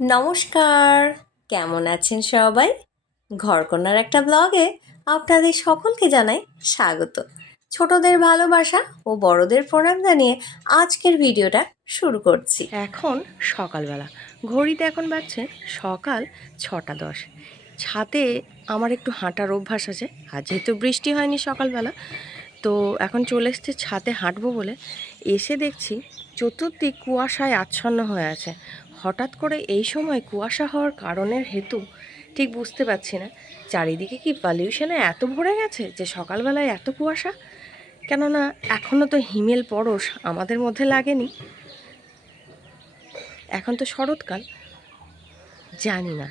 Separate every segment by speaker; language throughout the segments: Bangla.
Speaker 1: নমস্কার। কেমন আছেন সবাই? ঘরকন্যার একটা ব্লগে আপনাদের সকলকে জানাই স্বাগত। ছোটদের ভালোবাসা ও বড়দের প্রণাম জানিয়ে আজকের ভিডিওটা শুরু করছি।
Speaker 2: এখন সকালবেলা। ঘড়িতে এখন বাজছে সকাল ছটা দশ। ছাদে আমার একটু হাঁটার অভ্যাস আছে। আর যেহেতু বৃষ্টি হয়নি সকালবেলা, তো এখন চলে এসছে ছাদে হাঁটবো বলে। এসে দেখছি চতুর্দিক কুয়াশায় আচ্ছন্ন হয়ে আছে। হঠাৎ করে এই সময় কুয়াশা হওয়ার কারণের হেতু ঠিক বুঝতে পারছি না। চারিদিকে কি পলিউশনে এত ভরে গেছে যে সকালবেলায় এত কুয়াশা? কেননা এখনও তো হিমেল পরশ আমাদের মধ্যে লাগেনি। এখন তো শরৎকাল। জানি না।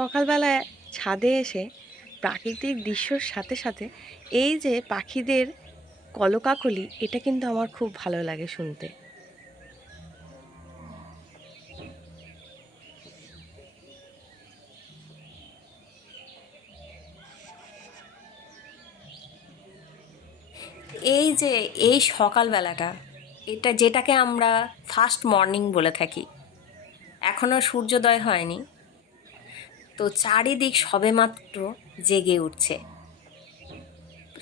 Speaker 2: সকালবেলায় ছাদে এসে প্রাকৃতিক দৃশ্যর সাথে সাথে এই যে পাখিদের কলকাকলি, এটা কিন্তু আমার খুব ভালো লাগে শুনতে।
Speaker 1: এই যে, এই সকালবেলাটা, এটা যেটাকে আমরা ফার্স্ট মর্নিং বলে থাকি। এখনও সূর্যোদয় হয়নি। তো চারিদিক সবেমাত্র জেগে উঠছে।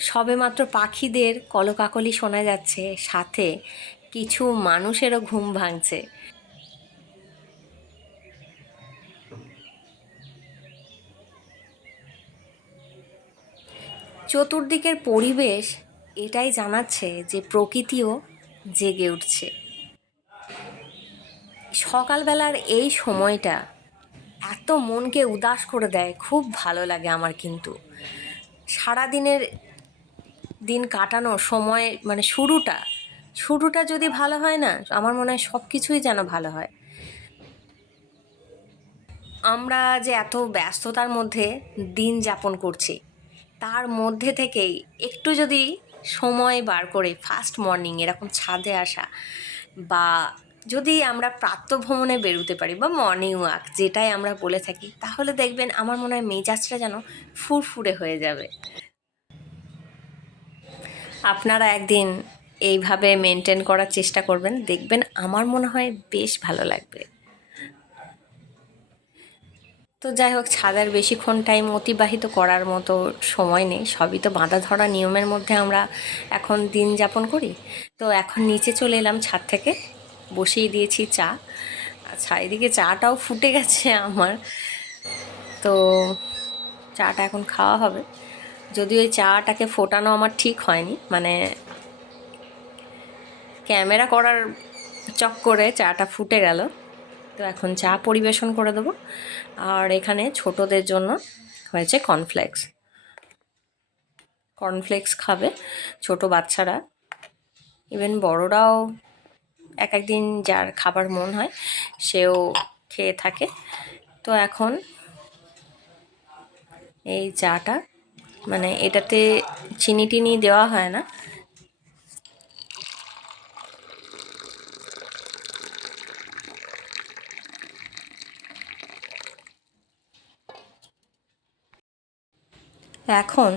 Speaker 1: সবেমাত্র পাখিদের কলকাকলি শোনা যাচ্ছে, সাথে কিছু মানুষেরও ঘুম ভাঙছে। চতুর্দিকের পরিবেশ এটাই জানাচ্ছে যে প্রকৃতিও জেগে উঠছে। সকালবেলার এই সময়টা এত মনকে উদাস করে দেয়, খুব ভালো লাগে আমার কিন্তু। সারাদিনের দিন কাটানো সময় মানে শুরুটা শুরুটা যদি ভালো হয় না, আমার মনে হয় সব কিছুই যেন ভালো হয়। আমরা যে এত ব্যস্ততার মধ্যে দিন যাপন করছি, তার মধ্যে থেকেই একটু যদি সময় বার করে ফার্স্ট মর্নিং এরকম ছাদে আসা বা যদি আমরা প্রাত্যভ্রমণে বেরোতে পারি বা মর্নিং ওয়াক যেটাই আমরা বলে থাকি, তাহলে দেখবেন আমার মনে হয় মেজাজটা যেন ফুরফুরে হয়ে যাবে। আপনারা একদিন এইভাবে মেনটেন করার চেষ্টা করবেন, দেখবেন আমার মনে হয় বেশ ভালো লাগবে। তো যাই হোক, ছাদের বেশিক্ষণ টাইম অতিবাহিত করার মতো সময় নেই, সবই তো বাঁধা ধরা নিয়মের মধ্যে আমরা এখন দিন যাপন করি। তো এখন নিচে চলে এলাম ছাদ থেকে। বসিয়ে দিয়েছি চা। আচ্ছা এদিকে চাটাও ফুটে গেছে আমার। তো চাটা এখন খাওয়া হবে। যদিও এই চাটাকে ফোটানো আমার ঠিক হয়নি মানে ক্যামেরা করার চক্করে চাটা ফুটে গেল। তো এখন চা পরিবেশন করে দেবো। আর এখানে ছোটদের জন্য হয়েছে কর্নফ্লেক্স কর্নফ্লেক্স খাবে ছোট বাচ্চারা। ইভেন বড়রাও এক একদিন যার খাবার মন হয়, সেও খেয়ে থাকে। তো এখন এই চাটা মানে এটাতে চিনি টিনি দেওয়া হয় না। এখন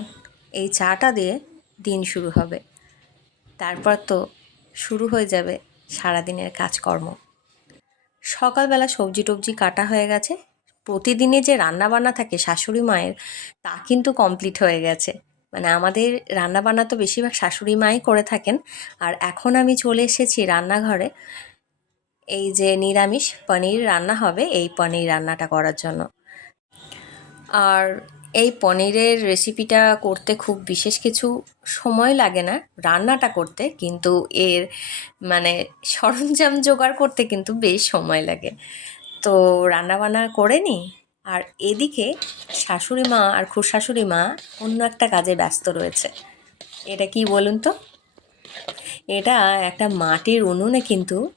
Speaker 1: এই চাটা দিয়ে দিন শুরু হবে। তারপর তো শুরু হয়ে যাবে সারাদিনের কাজকর্ম। সকালবেলা সবজি টবজি কাটা হয়ে গেছে। প্রতিদিনে যে রান্না বান্না থাকে শাশুড়ি মায়ের, তা কিন্তু কমপ্লিট হয়ে গেছে। মানে আমাদের রান্না বান্না তো বেশিরভাগ শাশুড়ি মাই করে থাকেন। আর এখন আমি চলে এসেছি রান্নাঘরে। এই যে নিরামিষ পনির রান্না হবে, এই পনির রান্নাটা করার জন্য। আর এই পনিরের রেসিপিটা করতে খুব বিশেষ কিছু সময় লাগে না, রান্নাটা করতে, কিন্তু এর মানে সরঞ্জাম জোগাড় করতে কিন্তু বেশ সময় লাগে। তো রান্নাবান্না করে নিই আর এদিকে শাশুড়ি মা আর খুড়শাশুড়ি মা অন্য একটা কাজে ব্যস্ত রয়েছে। এটা কি বলুন তো? এটা একটা মাটির উনুনে কিন্তু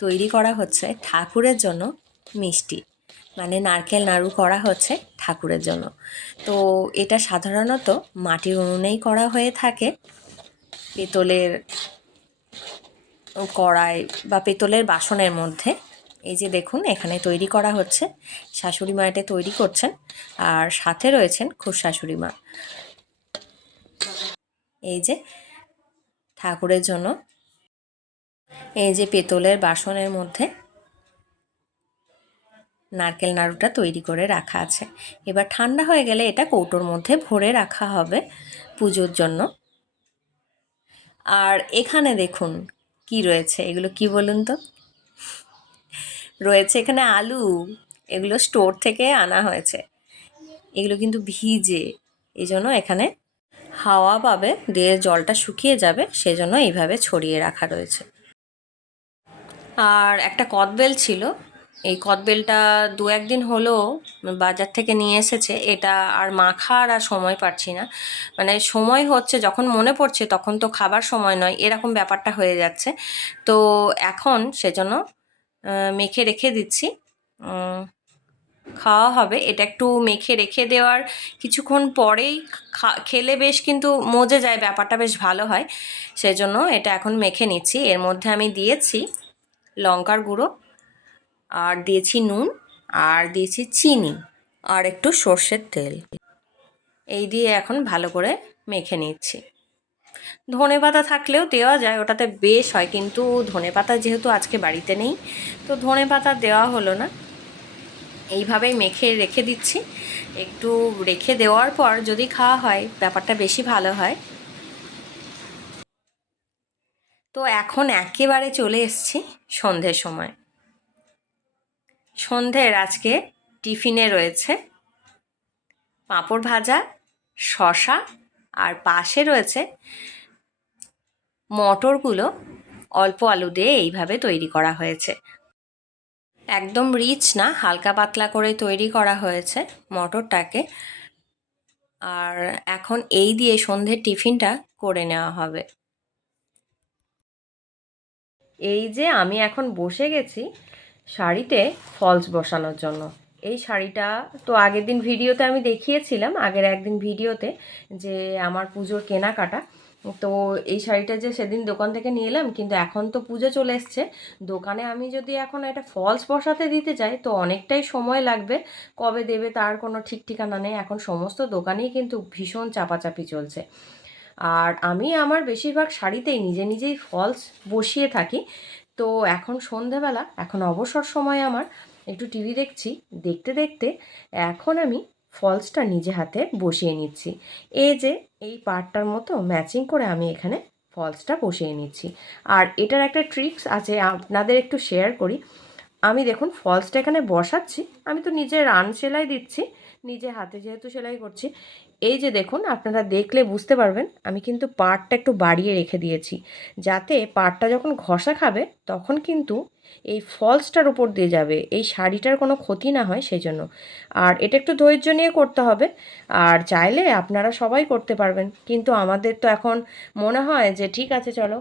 Speaker 1: তৈরি করা হচ্ছে ঠাকুরের জন্য মিষ্টি। মানে নারকেল নাড়ু করা হচ্ছে ঠাকুরের জন্য। তো এটা সাধারণত মাটির উনুনেই করা হয়ে থাকে। পেতলের কড়াই বা পেতলের বাসনের মধ্যে। এই যে দেখুন, এখানে তৈরি করা হচ্ছে। শাশুড়ি মা এটা তৈরি করছেন আর সাথে রয়েছেন খুব শাশুড়ি মা। এই যে ঠাকুরের জন্য এই যে পেতলের বাসনের মধ্যে নারকেল নাড়ুটা তৈরি করে রাখা আছে। এবার ঠান্ডা হয়ে গেলে এটা কৌটোর মধ্যে ভরে রাখা হবে পুজোর জন্য। আর এখানে দেখুন কি রয়েছে, এগুলো কি বলুন তো? রয়েছে এখানে আলু, এগুলো স্টোর থেকে আনা হয়েছে। এগুলো কিন্তু ভিজে এই জন্য এখানে হাওয়া পাবে, দিয়ে জলটা শুকিয়ে যাবে, সেজন্য এইভাবে ছড়িয়ে রাখা রয়েছে। আর একটা কদবেল ছিল এই কদবেলটা দু একদিন হলো বাজার থেকে নিয়ে এসেছে, এটা আর মাখার আর সময় পাচ্ছি না। মানে সময় হচ্ছে, যখন মনে পড়ছে তখন তো খাবার সময় নয়, এরকম ব্যাপারটা হয়ে যাচ্ছে। তো এখন সেজন্য মেখে রেখে দিচ্ছি। খাওয়া হবে, এটা একটু মেখে রেখে দেওয়ার কিছুক্ষণ পরেই খেলে বেশ কিন্তু মজে যায়, ব্যাপারটা বেশ ভালো হয়। সেজন্য এটা এখন মেখে নিচ্ছি। এর মধ্যে আমি দিয়েছি লঙ্কার গুঁড়ো। আর দিয়েছি নুন, আর দিয়েছি চিনি, আর একটু সর্ষের তেল। এই দিয়ে এখন ভালো করে মেখে নিচ্ছি। ধনে পাতা থাকলেও দেওয়া যায়, ওটাতে বেশ হয়, কিন্তু ধনে পাতা যেহেতু আজকে বাড়িতে নেই, তো ধনে পাতা দেওয়া হলো না। এইভাবেই মেখে রেখে দিচ্ছি। একটু রেখে দেওয়ার পর যদি খাওয়া হয়, ব্যাপারটা বেশি ভালো হয়। তো এখন একেবারে চলে এসেছি সন্ধ্যের সময়। সন্ধ্যের আজকে টিফিনে রয়েছে পাঁপড় ভাজা শশা আর পাশে রয়েছে মটরগুলো। অল্প আলু দিয়ে এইভাবে তৈরি করা হয়েছে। একদম রিচ না, হালকা পাতলা করে তৈরি করা হয়েছে মটরটাকে। আর এখন এই দিয়ে সন্ধ্যের টিফিনটা করে নেওয়া হবে। এই যে আমি এখন বসে গেছি শাড়িতে ফলস বসানোর জন্য। এই শাড়িটা তো আগের দিন ভিডিওতে আমি দেখিয়েছিলাম, আগের একদিন ভিডিওতে যে আমার পুজোর কেনাকাটা। তো এই শাড়িটা যে সেদিন দোকান থেকে নিয়ে এলাম, কিন্তু এখন তো পুজো চলে এসছে। দোকানে আমি যদি এখন এটা ফলস বসাতে দিতে যাই তো অনেকটাই সময় লাগবে। কবে দেবে তার কোনো ঠিক ঠিকানা নেই। এখন সমস্ত দোকানেই কিন্তু ভীষণ চাপাচাপি চলছে। আর আমি আমার বেশিরভাগ শাড়িতেই নিজে নিজেই ফলস বসিয়ে থাকি। তো এখন সন্ধেবেলা, এখন অবসর সময় আমার, একটু টিভি দেখছি। দেখতে দেখতে এখন আমি ফলসটা নিজে হাতে বসিয়ে নিচ্ছি। এই যে, এই পার্টটার মতো ম্যাচিং করে আমি এখানে ফলসটা বসিয়ে নিচ্ছি। আর এটার একটা ট্রিক্স আছে, আপনাদের একটু শেয়ার করি। আমি দেখুন, ফলসটা এখানে বসাচ্ছি। আমি তো নিজে রান সেলাই দিচ্ছি। নিজে হাতে যেহেতু সেলাই করছি। এই যে দেখুন, আপনারা দেখলে বুঝতে পারবেন, আমি কিন্তু পাড়টা একটু বাড়িয়ে রেখে দিয়েছি। যাতে পাড়টা যখন ঘষা খাবে, তখন কিন্তু এই ফলসটার উপর দিয়ে যাবে। এই শাড়িটার কোনো ক্ষতি না হয় সেই জন্য আর এটা একটু ধৈর্য নিয়ে করতে হবে। আর চাইলে আপনারা সবাই করতে পারবেন। কিন্তু আমাদের তো এখন মনে হয় যে, ঠিক আছে, চলো।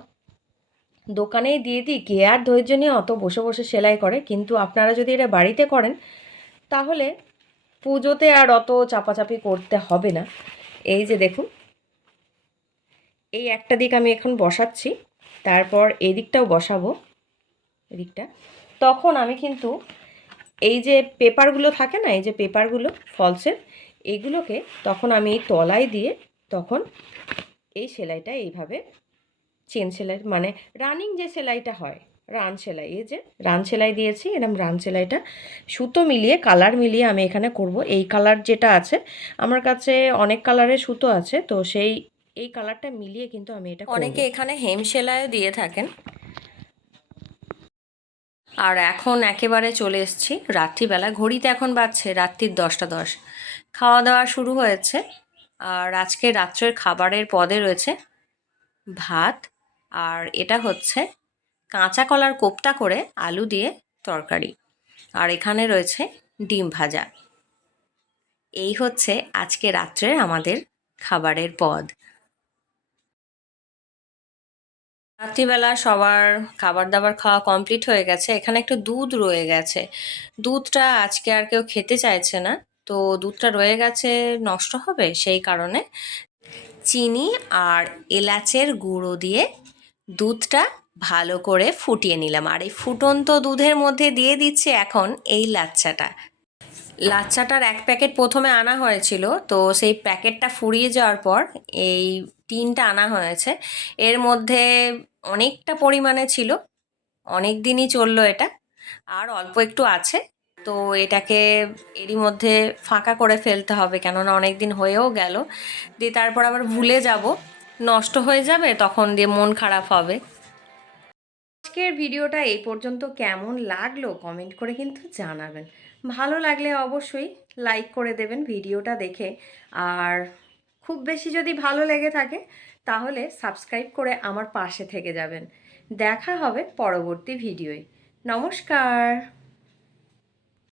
Speaker 1: দোকানেই দিয়ে দিই, কে আর ধৈর্য নিয়ে অত বসে বসে সেলাই করে। কিন্তু আপনারা যদি এটা বাড়িতে করেন, তাহলে পুজোতে আর অত চাপাচাপি করতে হবে না। এই যে দেখুন, এই একটা দিক আমি এখন বসাচ্ছি, তারপর এই দিকটাও বসাবো, এদিকটা। তখন আমি কিন্তু এই যে পেপারগুলো থাকে না, এই যে পেপারগুলো, ফলসের এইগুলোকে তখন আমি তলায় দিয়ে তখন এই সেলাইটা এইভাবে, চেন সেলাই মানে রানিং যে সেলাইটা হয় রান সেলাই। এই যে রান সেলাই দিয়েছি এরকম রান সেলাইটা। সুতো মিলিয়ে, কালার মিলিয়ে আমি এখানে করব। এই কালার যেটা আছে, আমার কাছে অনেক কালারের সুতো আছে, তো সেই, এই কালারটা মিলিয়ে কিন্তু আমি এটা অনেকে এখানে হেম সেলাইও দিয়ে থাকেন। আর এখন একেবারে চলে এসেছি রাত্রিবেলা। ঘড়িতে এখন বাজছে রাত্রির দশটা দশ। খাওয়া দাওয়া শুরু হয়েছে, আর আজকে রাত্রের খাবারের পদে রয়েছে ভাত, আর এটা হচ্ছে কাঁচা কলার কোপ্তা করে আলু দিয়ে তরকারি। আর এখানে রয়েছে ডিম ভাজা। এই হচ্ছে আজকে রাত্রের আমাদের খাবারের পদ। রাত্রিবেলা সবার খাবার দাবার খাওয়া কমপ্লিট হয়ে গেছে। এখানে একটু দুধ রয়ে গেছে। দুধটা আজকে আর কেউ খেতে চাইছে না। তো দুধটা রয়ে গেছে, নষ্ট হবে সেই কারণে। চিনি আর এলাচের গুঁড়ো দিয়ে দুধটা ভালো করে ফুটিয়ে নিলাম। আর এই ফুটন্ত দুধের মধ্যে দিয়ে দিচ্ছি এখন এই লাচ্চাটা লাচ্চাটার এক প্যাকেট প্রথমে আনা হয়েছিল, তো সেই প্যাকেটটা ফুরিয়ে যাওয়ার পর এই টিনটা আনা হয়েছে। এর মধ্যে অনেকটা পরিমাণে ছিল, অনেক দিনই চলল এটা, আর অল্প একটু আছে। তো এটাকে এরই মধ্যে ফাঁকা করে ফেলতে হবে, কেননা অনেক দিন হয়েও গেল। দিয়ে তারপর আবার ভুলে যাব, নষ্ট হয়ে যাবে, তখন দিয়ে মন খারাপ হবে। আজকের ভিডিওটা এই পর্যন্ত। কেমন লাগল কমেন্ট করে কিন্তু জানাবেন। ভালো লাগলে অবশ্যই লাইক করে দেবেন ভিডিওটা দেখে। আর খুব বেশি যদি ভালো লেগে থাকে, তাহলে সাবস্ক্রাইব করে আমার পাশে থেকে যাবেন। দেখা হবে পরবর্তী ভিডিওয়। নমস্কার!